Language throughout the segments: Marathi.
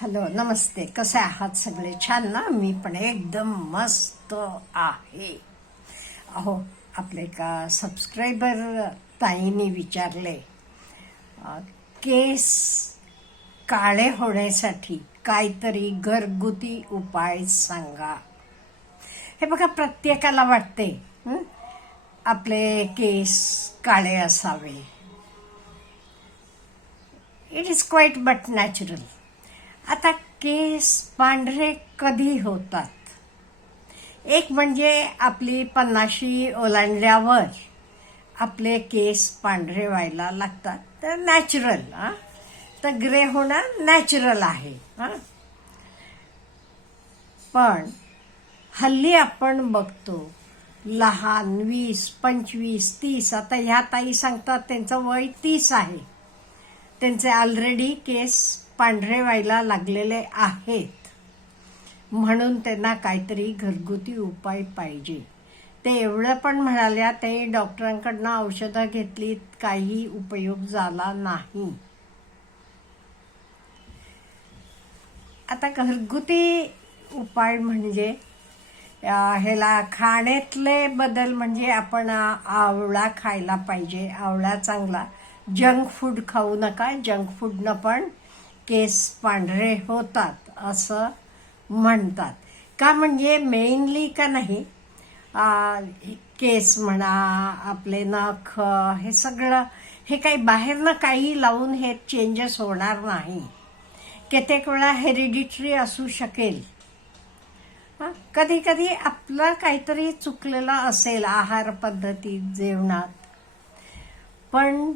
हॅलो, नमस्ते. कसे आहात सगळे? छान ना? मी पण एकदम मस्त आहे. अहो, आपले का सबस्क्रायबर ताईंनी विचारले, केस काळे होण्यासाठी काहीतरी घरगुती उपाय सांगा. हे बघा, प्रत्येकाला वाटते आपले केस काळे असावे. It is quite but natural. आता केस पांढरे कधी होतात? एक म्हणजे आपली 50 ओलांडल्यावर आपले केस पांढरे व्हायला लागतात. तर नॅचरल, तर ग्रे होणं नॅचरल आहे. पण हल्ली आपण बघतो लहान 20, 25, 30, आता ह्या ताई सांगतात त्यांचं वय 30 आहे, त्यांचे ऑलरेडी केस पांढरे व्हायला लागलेले आहेत, म्हणून त्यांना काहीतरी घरगुती उपाय पाहिजे. ते एवढं पण म्हणाल्या, ते डॉक्टरांकडनं औषधं घेतलीत, काही उपयोग झाला नाही. आता घरगुती उपाय म्हणजे ह्याला खाण्यातले बदल म्हणजे आपण आवळा खायला पाहिजे. आवळा चांगला. जंक फूड खाऊ नका. जंक फूडनं पण केस पांढरे होतात असं म्हणतात. का म्हणजे मेनली का नाही, केस म्हणा, आपले नख, हे सगळं हे काही बाहेरनं काही लावून हे चेंजेस होणार नाही. कित्येक वेळा हेरिडिटरी असू शकेल. कधी कधी आपलं काहीतरी चुकलेलं असेल आहार पद्धतीत, जेवणात, पण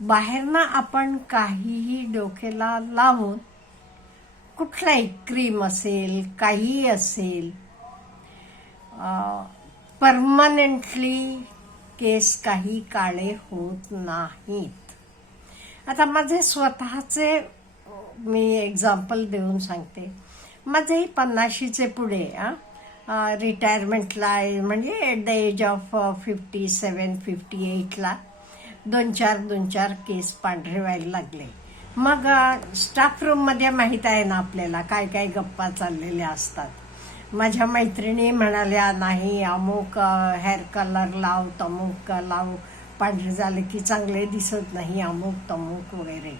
बाहेरनं आपण काहीही डोक्याला लावून, कुठलाही क्रीम असेल, काही असेल, परमनंटली केस काही काळे होत नाहीत. आता माझे स्वतःचे मी एक्झाम्पल देऊन सांगते. माझेही 50चे पुढे रिटायरमेंटला, म्हणजे ॲट द एज ऑफ 57, 58ला दोन चार केस पांढरे व्हायला लागले. मग स्टाफ रूममध्ये माहीत आहे ना आपल्याला काय काय गप्पा चाललेल्या असतात. माझ्या मैत्रिणी म्हणाल्या, नाही अमुक हेअर कलर लाव, तमुक लाव, पांढरे झाले की चांगले दिसत नाही, अमुक तमुक वगैरे.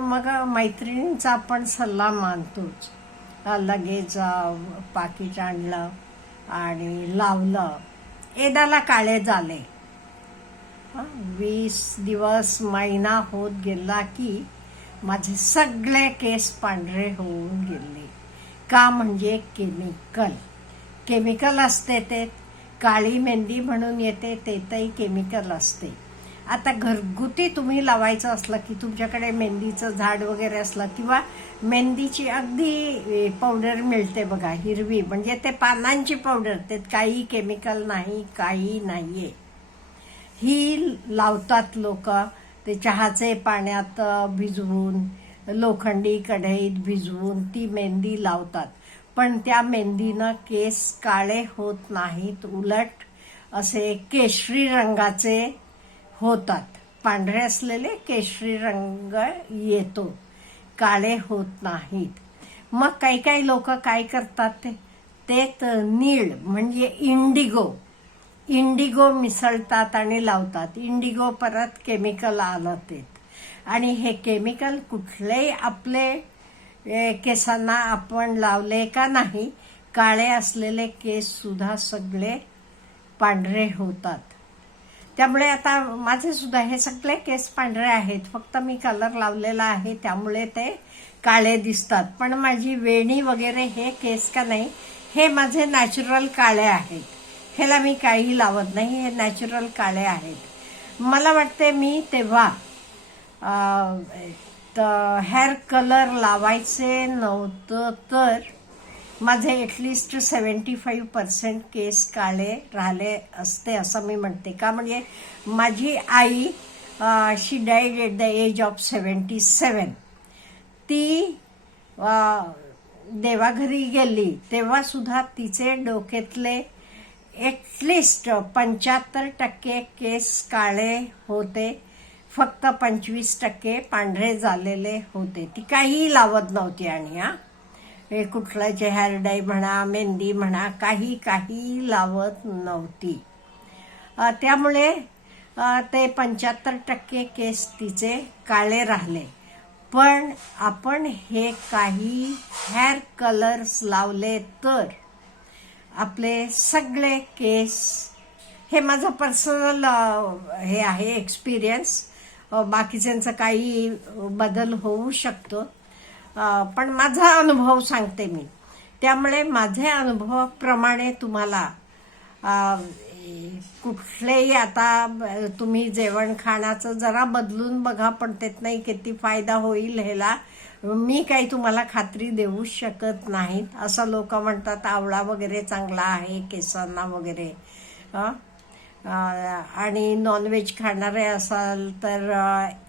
मग मैत्रिणींचा आपण सल्ला मानतोच. लगेच पाकिट आणलं आणि लावलं. एदाला काळे झाले. 20 दिवस, महिना होत गेला की माझे सगळे केस पांढरे होऊन गेले. का म्हणजे केमिकल असते. ते काळी मेहंदी म्हणून येते, तेही केमिकल असते. आता घरगुती तुम्ही लावायचं असलं की तुमच्याकडे मेहंदीचं झाड वगैरे असलं, किंवा मेहंदीची अगदी पावडर मिळते बघा, हिरवी, म्हणजे ते पानांची पावडर, त्यात काही केमिकल नाही, काही नाहीये. ही लावतात लोक. ते चहाचे पाण्यात भिजवून, लोखंडी कढईत भिजवून ती मेहंदी लावतात. पण त्या मेहंदीनं केस काळे होत नाहीत, उलट असे केशरी रंगाचे होतात. पांढरे असलेले केशरी रंग येतो, काळे होत नाहीत. मग काही काही लोक काय करतात, ते नीळ म्हणजे इंडिगो मिसळतात आणि लावतात. इंडिगो परत केमिकल आलं ते, आणि हे केमिकल कुठलेही आपले केसांना आपण लावले का नाही, काळे असलेले केस सुद्धा सगळे पांढरे होतात. त्यामुळे आता माझे सुद्धा हे सगळे केस पांढरे आहेत, फक्त मी कलर लावलेला आहे त्यामुळे ते काळे दिसतात. पण माझी वेणी वगैरे हे केस का नाही, हे माझे नॅचरल काळे आहेत. ह्याला मी काही लावत नाही, हे नॅचरल काळे आहेत. मला वाटते मी तेव्हा हेअर कलर लावायचे नव्हतं तर माझे ॲटलिस्ट 75% केस काळे राहिले असते असं मी म्हणते. का म्हणजे माझी आई, she died at the age of 77. ती देवाघरी गेली तेव्हा सुद्धा तिचे डोक्यातले ॲटलिस्ट 75% केस काळे होते. फक्त 25% पांढरे झालेले होते. ती काहीही लावत नव्हती. आणि हे कुठलं जे हेअर डाय म्हणा, मेहंदी म्हणा, काही लावत नव्हती. त्यामुळे ते 75% केस तिचे काळे राहिले. पण आपण हे काही हेअर कलर्स लावले तर आपले सगळे केस, हे माझं पर्सनल हे आहे एक्सपिरियन्स, बाकीच्यांचं काही बदल होऊ शकतो, पण माझा अनुभव सांगते मी. त्यामुळे माझ्या अनुभवाप्रमाणे तुम्हाला कुठलेही आता तुम्ही जेवण खाण्याचं जरा बदलून बघा, पण त्यातनंही किती फायदा होईल ह्याला मी काही तुम्हाला खात्री देऊ शकत नाही. असं लोक म्हणतात आवळा वगैरे चांगला आहे केसांना वगैरे, आणि नॉनव्हेज खाणारे असाल तर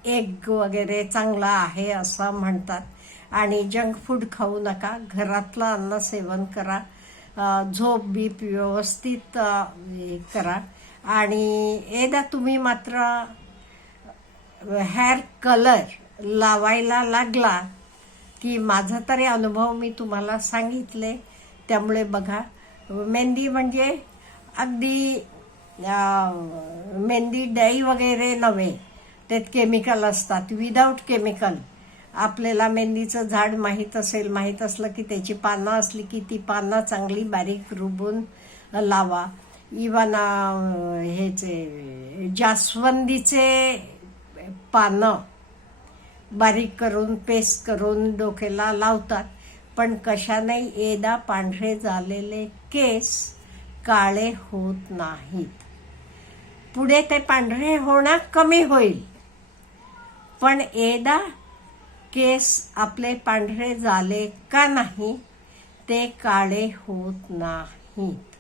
एग वगैरे चांगला आहे असं म्हणतात. आणि जंक फूड खाऊ नका, घरातलं अन्न सेवन करा, झोप बीप व्यवस्थित करा. आणि एकदा तुम्ही मात्र हेअर कलर लावायला लागला की माझा तरी अनुभव मी तुम्हाला सांगितले. त्यामुळे बघा, मेहंदी म्हणजे अगदी मेहंदी डाई वगैरे नव्हे, त्यात केमिकल असतात. विदाऊट केमिकल आपल्याला मेहंदीचं झाड माहीत असलं की त्याची पानं असली की ती पानं चांगली बारीक रुबून लावा. इवन ह्याचे जास्वंदीचे पानं बारीक करून पेस्ट करून डोक्याला लावतात. पण कशाने एकदा पांढरे झालेले केस काळे होत नाहीत. पुढे ते पांढरे होणं कमी होईल, पण एकदा केस आपले पांढरे झाले का नाही ते काळे होत नाहीत.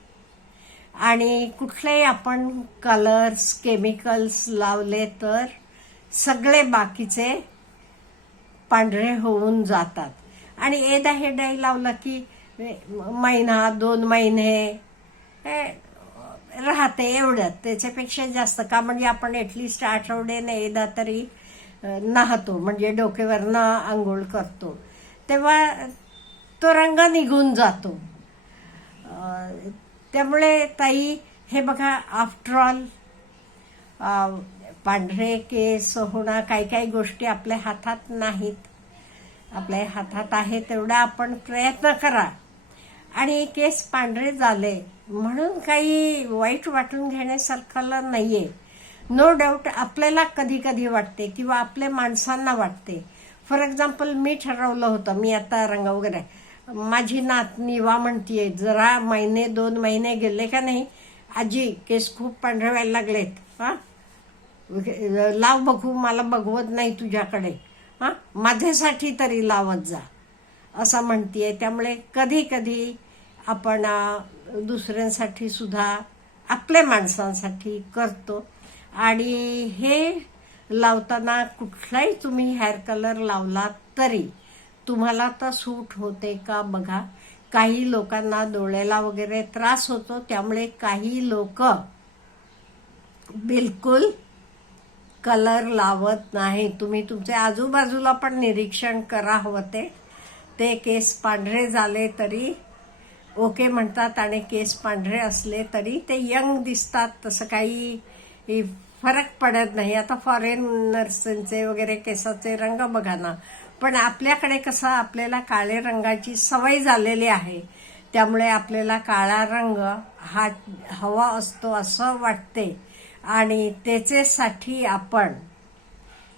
आणि कुठलेही आपण कलर्स केमिकल्स लावले तर सगळे बाकीचे पांढरे होऊन जातात. आणि एकदा हे डाय लावलं की महिना 2 महिने राहते, एवढं. त्याच्यापेक्षा जास्त का, म्हणजे आपण ॲटलिस्ट आठवड्याने एकदा तरी नहातो, म्हणजे डोक्यावरनं आंघोळ करतो, तेव्हा तो रंग निघून जातो. त्यामुळे ताई हे बघा, आफ्टर ऑल पांढरे केस होणं काही गोष्टी आपल्या हातात नाहीत. आपल्या हातात आहे तेवढा आपण प्रयत्न करा. आणि केस पांढरे झाले म्हणून काही वाईट वाटून घेण्यासारखं नाहीये. नो डाऊट आपल्याला कधी कधी वाटते किंवा आपल्या माणसांना वाटते. फॉर एक्झाम्पल मी ठरवलं होतं, मी आता रंग वगैरे, माझी नात निवा म्हणतीये, जरा 1-2 महिने गेले का नाही आजी केस खूप पांढरे व्हायला लागलेत, लाव बघू, मला बघवत नाही तुझ्याकडे, माझ्यासाठी तरी लावत जा, असं म्हणतीये. त्यामुळे कधी कधी आपण दुसऱ्यांसाठी सुद्धा आपल्या माणसांसाठी करतो. आणि हे लावताना कुठलाही तुम्ही हेअर कलर लावला तरी तुम्हाला तर सूट होते का बघा. काही लोकांना डोळ्याला वगैरे त्रास होतो, त्यामुळे काही लोक बिलकुल कलर लावत नाही. तुम्ही तुमच्या आजूबाजूला पण निरीक्षण करा हवं ते केस पांढरे झाले तरी ओके म्हणतात, आणि केस पांढरे असले तरी ते यंग दिसतात. तसं काही फरक पडत नाही. आता फॉरेनर्सचे वगैरे केसाचे रंग बघा ना, पण आपल्याकडे कसं आपल्याला काळ्या रंगाची सवय झालेली आहे, त्यामुळे आपल्याला काळा रंग हा हवा असतो असं वाटते. आणि त्याच्यासाठी आपण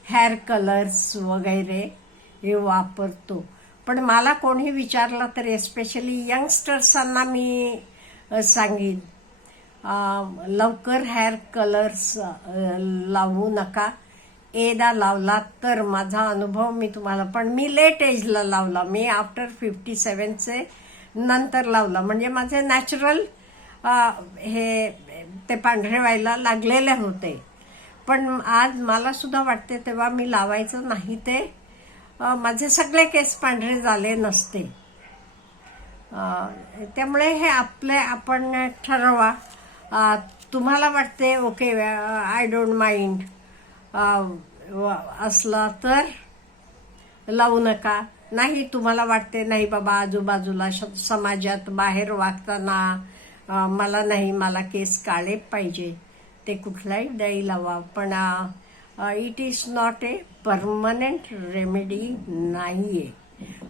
हेअर कलर्स वगैरे हे वापरतो. पण मला कोणी विचारलं तर एस्पेशली यंगस्टर्सांना मी सांगेन, लवकर हेअर कलर्स लावू नका. एकदा लावला तर माझा अनुभव मी तुम्हाला, पण मी लेट एजला लावला, मी आफ्टर 57चे नंतर लावला, म्हणजे माझे नॅचरल हे ते पांढरे व्हायला लागलेले होते. पण आज मला सुद्धा वाटते तेव्हा मी लावायचं नाही, ते माझे सगळे केस पांढरे झाले नसते. त्यामुळे हे आपण ठरवा. तुम्हाला वाटते ओके आय डोंट माइंड, असला तर लावू नका. नाही तुम्हाला वाटते नाही बाबा आजूबाजूला समाजात बाहेर वागताना मला नाही, मला केस काळे पाहिजे, ते कुठलाही डाई लावा. पण it is not a permanent remedy नाही आहे.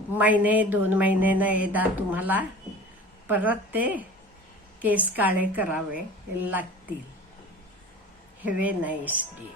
महिने 2 महिन्यानं एकदा तुम्हाला परत ते केस काळे करावे लागतील. Have a nice day.